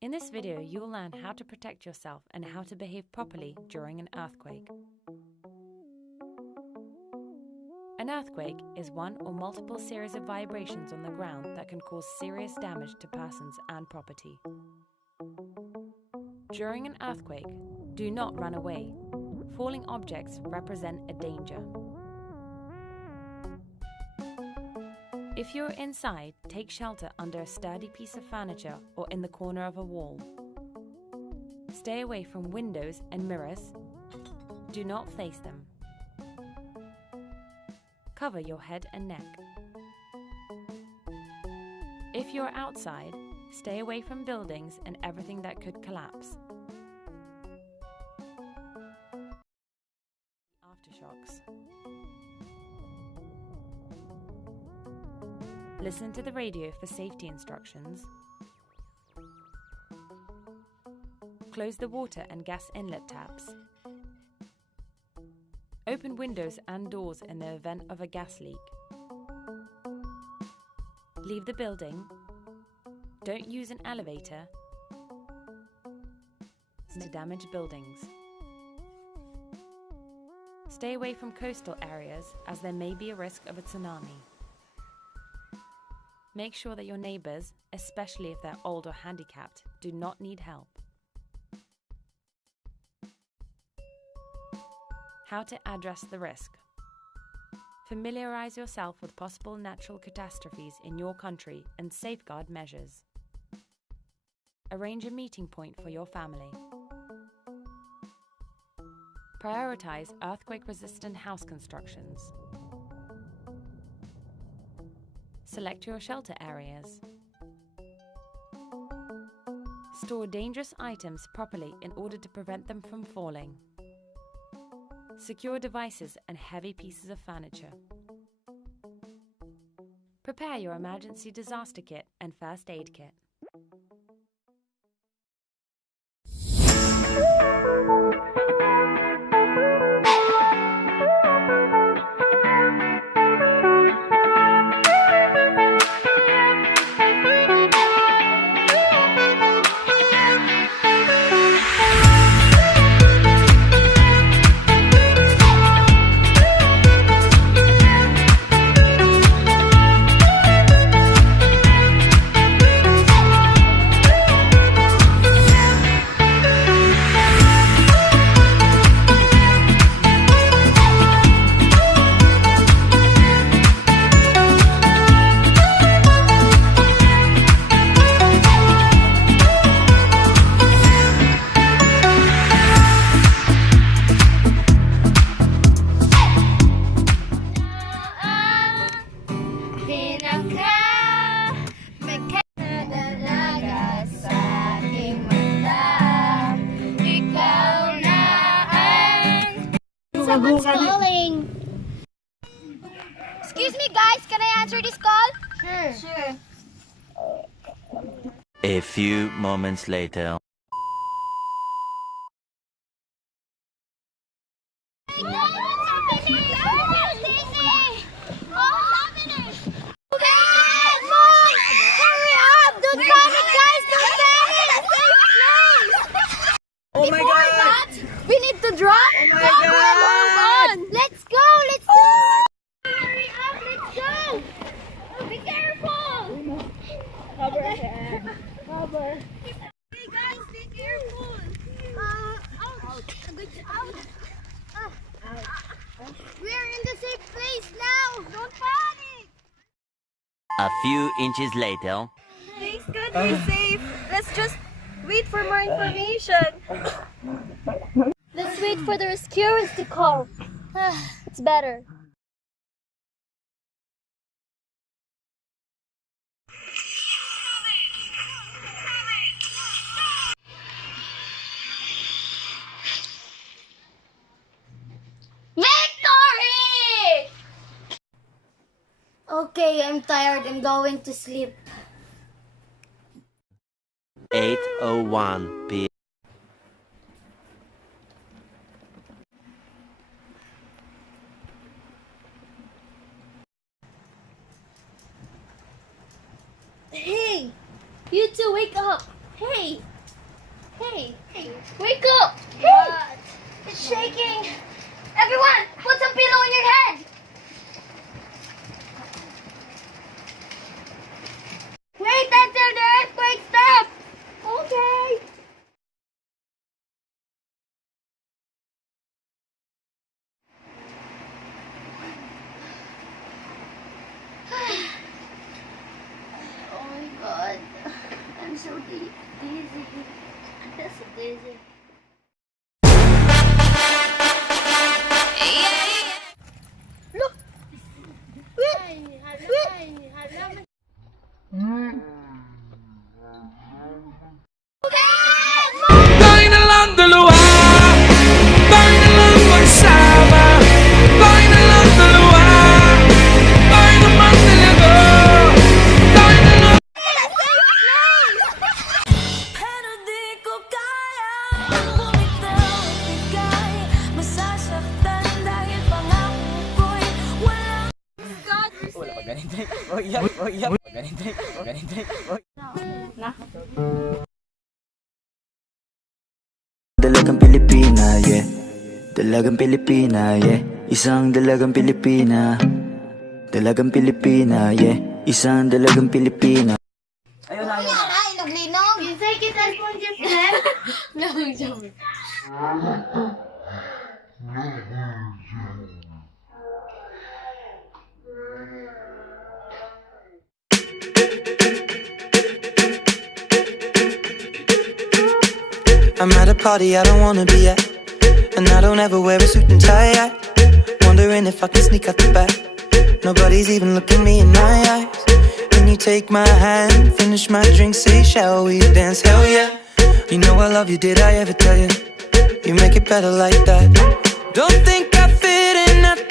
In this video, you will learn how to protect yourself and how to behave properly during an earthquake. An earthquake is one or multiple series of vibrations on the ground that can cause serious damage to persons and property. During an earthquake, do not run away. Falling objects represent a danger. If you're inside, take shelter under a sturdy piece of furniture or in the corner of a wall. Stay away from windows and mirrors. Do not face them. Cover your head and neck. If you're outside, stay away from buildings and everything that could collapse. Aftershocks. Listen to the radio for safety instructions. Close the water and gas inlet taps. Open windows and doors in the event of a gas leak. Leave the building. Don't use an elevator to damage buildings. Stay away from coastal areas as there may be a risk of a tsunami. Make sure that your neighbors, especially if they're old or handicapped, do not need help. How to address the risk. Familiarize yourself with possible natural catastrophes in your country and safeguard measures. Arrange a meeting point for your family. Prioritize earthquake-resistant house constructions. Select your shelter areas. Store dangerous items properly in order to prevent them from falling. Secure devices and heavy pieces of furniture. Prepare your emergency disaster kit and first aid kit. Someone's calling. Excuse me, guys. Can I answer this call? Sure. A few moments later. Oh my God! We need to drop. Oh my God! Let's go! Hurry up! Let's go! Oh, be careful! Cover her. Cover. Hey guys, be careful! Ouch! We're in the safe place now! Don't panic! A few inches later. Thanks God we're safe. Let's just wait for more information. Let's wait for the rescuers to call. It's better. Victory! Okay, I'm tired. I'm going to sleep. 8:01 p.m. Hey! You two, wake up! Hey! Hey! Hey! Wake up! Hey! It's shaking! Everyone, put some pillow on your head! Wait until the earthquake stops! Okay! Oh my god. I'm so dizzy. I'm so dizzy. Look! Tayo na lang dalawa, tayo na lang magsama, tayo na lang dalawa, tayo naman talaga, tayo na lang. Pero di ko kaya bumitaw at bigay, masasaktan dahil pangako ko'y walang Dalagang Pilipina, yeah. Dalagang Pilipina, yeah. Isang dalagang Pilipina. Dalagang Pilipina, yeah. Isang dalagang Pilipina. Inog-linog. Insay kita mo dyan, friend. I'm at a party I don't wanna be at, and I don't ever wear a suit and tie. Wondering if I can sneak out the back. Nobody's even looking me in my eyes. When you take my hand, finish my drink, say shall we dance? Hell yeah. You know I love you, did I ever tell you? You make it better like that. Don't think I fit in at